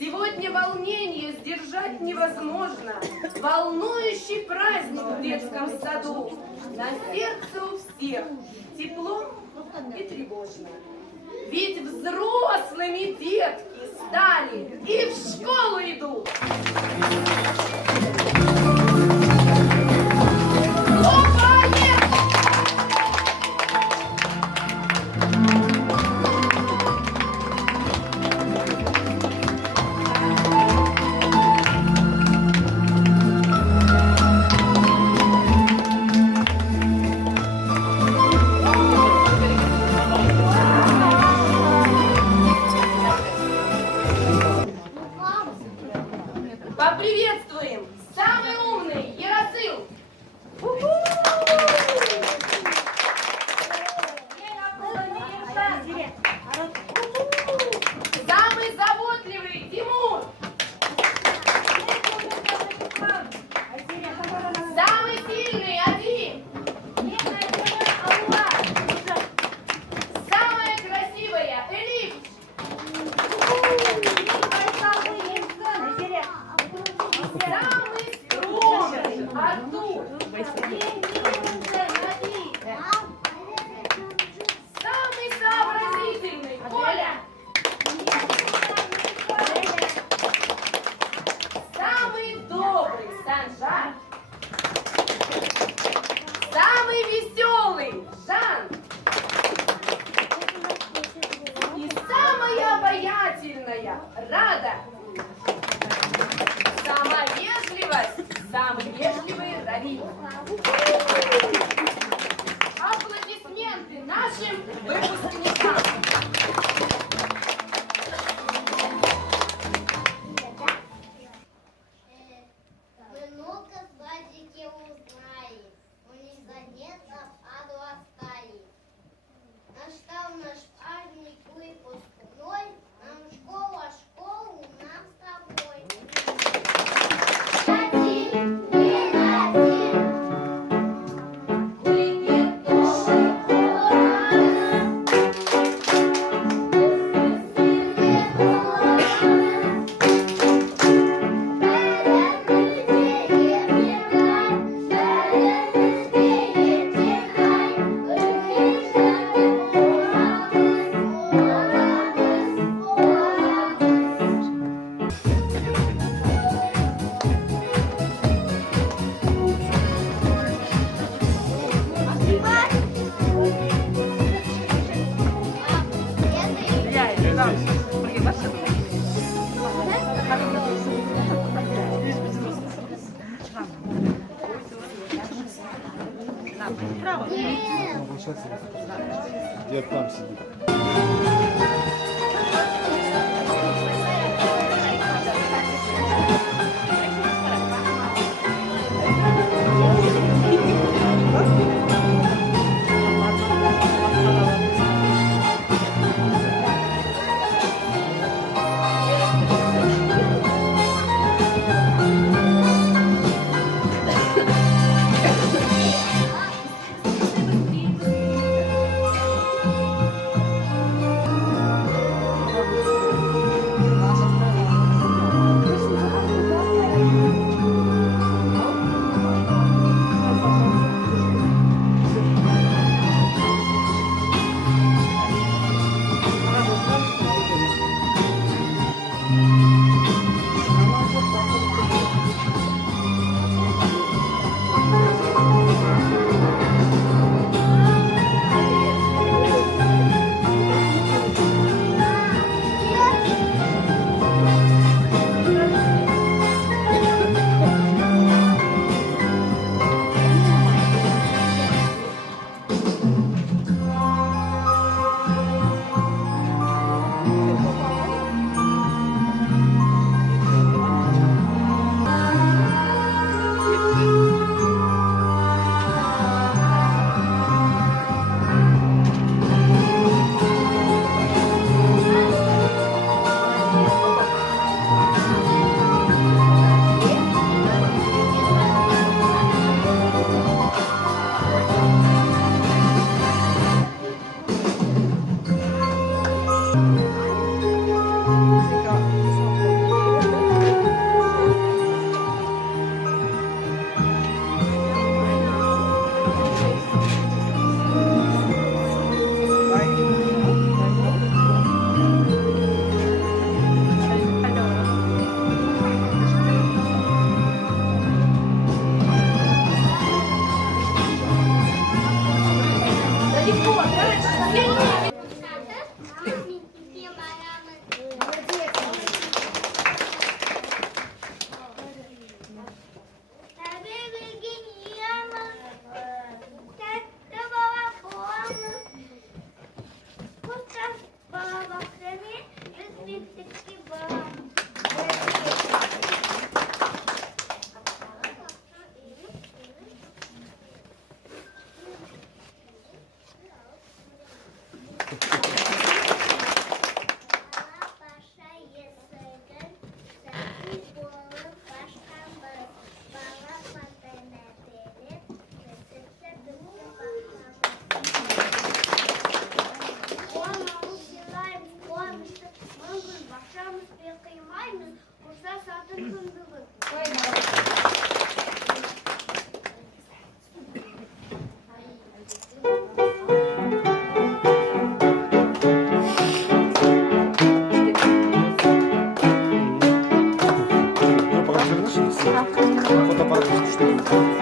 Сегодня волнение сдержать невозможно. Волнующий праздник в детском саду. На сердце у всех тепло и тревожно. Ведь взрослыми детки стали и в школу идут. Поприветствуем! Самый умный Яросыл! Самый заботливый Тимур! Самый сильный Адим! Самая красивая Элиф! Самый скромный Артур! Самый сообразительный Коля! Самый добрый Санжар! Самый веселый Жан! И самая обаятельная Рада! Самый вежливый Равиль. Аплодисменты нашим выпускникам. Мы много в садике узнали, у них заметно подрастали. Настал наш праздник выпускной, нам школа, школу, нам с тобой. Дед там сидит. çayımız kuşlar satın kunduruk. Ой, молодец. Fotoğraf çekmişsiniz. Fotoğraf düşmüştü.